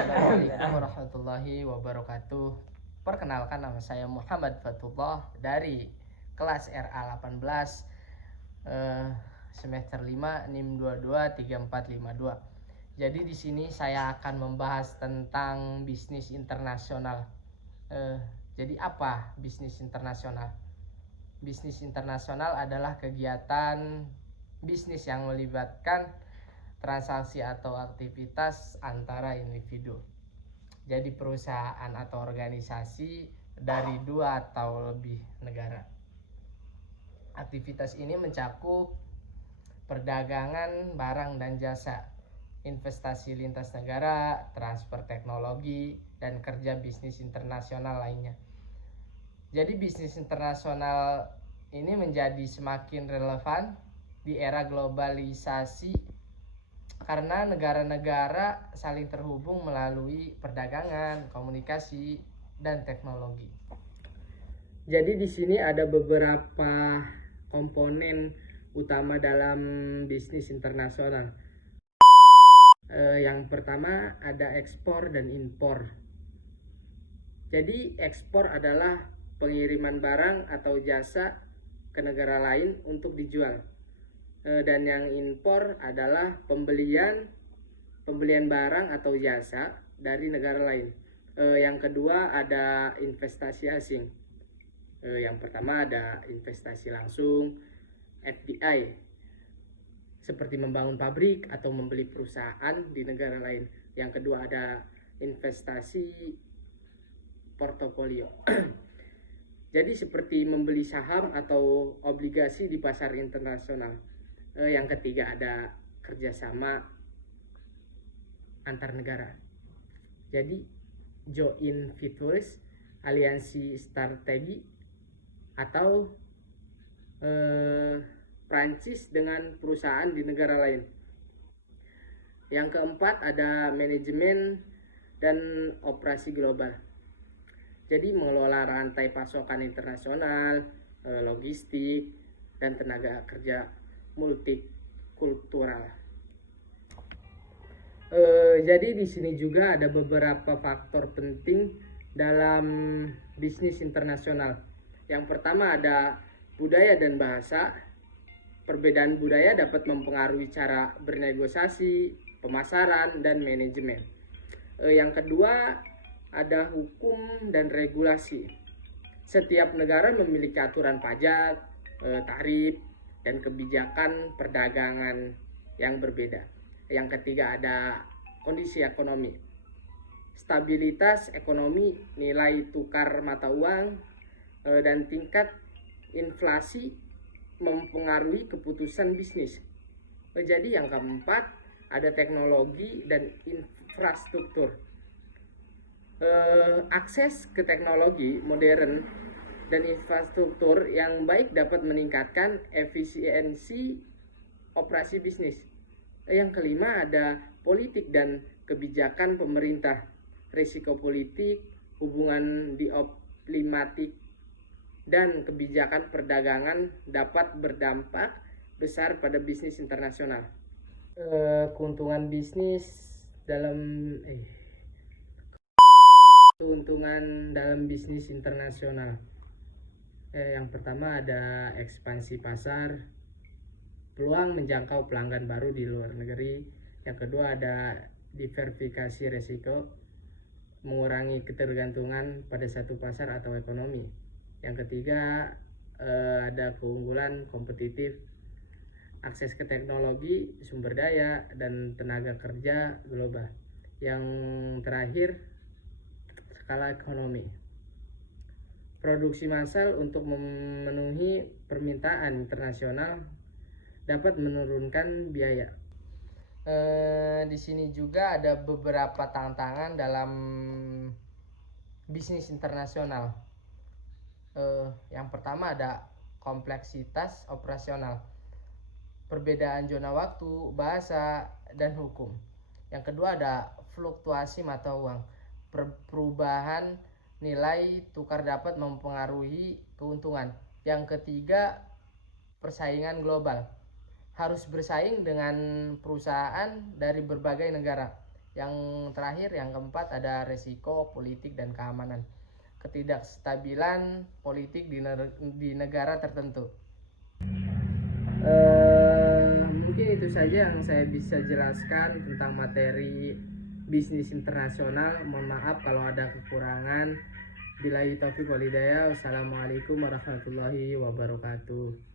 Assalamualaikum warahmatullahi wabarakatuh. Perkenalkan, nama saya Muhammad Fatullah dari kelas RA 18 semester 5 NIM 223452. Jadi di sini saya akan membahas tentang bisnis internasional. Jadi apa bisnis internasional? Bisnis internasional adalah kegiatan bisnis yang melibatkan transaksi atau aktivitas antara individu. Jadi perusahaan atau organisasi dari 2 atau lebih negara. Aktivitas ini mencakup perdagangan barang dan jasa, investasi lintas negara, transfer teknologi, dan kerja bisnis internasional lainnya. Jadi bisnis internasional ini menjadi semakin relevan di era globalisasi karena negara-negara saling terhubung melalui perdagangan, komunikasi, dan teknologi. Jadi di sini ada beberapa komponen utama dalam bisnis internasional. Yang pertama ada ekspor dan impor. Jadi ekspor adalah pengiriman barang atau jasa ke negara lain untuk dijual. Dan yang impor adalah pembelian barang atau jasa dari negara lain. Yang kedua ada investasi asing. Yang pertama ada investasi langsung, FDI, seperti membangun pabrik atau membeli perusahaan di negara lain. Yang kedua ada investasi portofolio. Jadi seperti membeli saham atau obligasi di pasar internasional. Yang ketiga ada kerjasama antar negara. Jadi joint ventures, aliansi strategi, atau Prancis dengan perusahaan di negara lain. Yang keempat ada manajemen dan operasi global. Jadi mengelola rantai pasokan internasional, logistik, dan tenaga kerja multikultural. Jadi di sini juga ada beberapa faktor penting dalam bisnis internasional. Yang pertama ada budaya dan bahasa. Perbedaan budaya dapat mempengaruhi cara bernegosiasi, pemasaran, dan manajemen. Yang kedua ada hukum dan regulasi. Setiap negara memiliki aturan pajak, tarif, dan kebijakan perdagangan yang berbeda. Yang ketiga ada kondisi ekonomi. Stabilitas ekonomi, nilai tukar mata uang, dan tingkat inflasi mempengaruhi keputusan bisnis. Jadi yang keempat ada teknologi dan infrastruktur. Akses ke teknologi modern dan infrastruktur yang baik dapat meningkatkan efisiensi operasi bisnis. Yang kelima ada politik dan kebijakan pemerintah. Risiko politik, hubungan diplomatik, dan kebijakan perdagangan dapat berdampak besar pada bisnis internasional. Keuntungan dalam bisnis internasional. Yang pertama ada ekspansi pasar, peluang menjangkau pelanggan baru di luar negeri. Yang kedua ada diversifikasi risiko, mengurangi ketergantungan pada satu pasar atau ekonomi. Yang ketiga ada keunggulan kompetitif, akses ke teknologi, sumber daya, dan tenaga kerja global. Yang terakhir skala ekonomi, produksi massal untuk memenuhi permintaan internasional dapat menurunkan biaya. Di sini juga ada beberapa tantangan dalam bisnis internasional. Yang pertama ada kompleksitas operasional, perbedaan zona waktu, bahasa, dan hukum. Yang kedua ada fluktuasi mata uang, perubahan nilai tukar dapat mempengaruhi keuntungan. Yang ketiga persaingan global, harus bersaing dengan perusahaan dari berbagai negara. Yang terakhir, yang keempat, ada resiko politik dan keamanan, ketidakstabilan politik di negara tertentu. Mungkin itu saja yang saya bisa jelaskan tentang materi bisnis internasional. Mohon maaf kalau ada kekurangan. Billahi taufiq wal hidayah. Wassalamualaikum warahmatullahi wabarakatuh.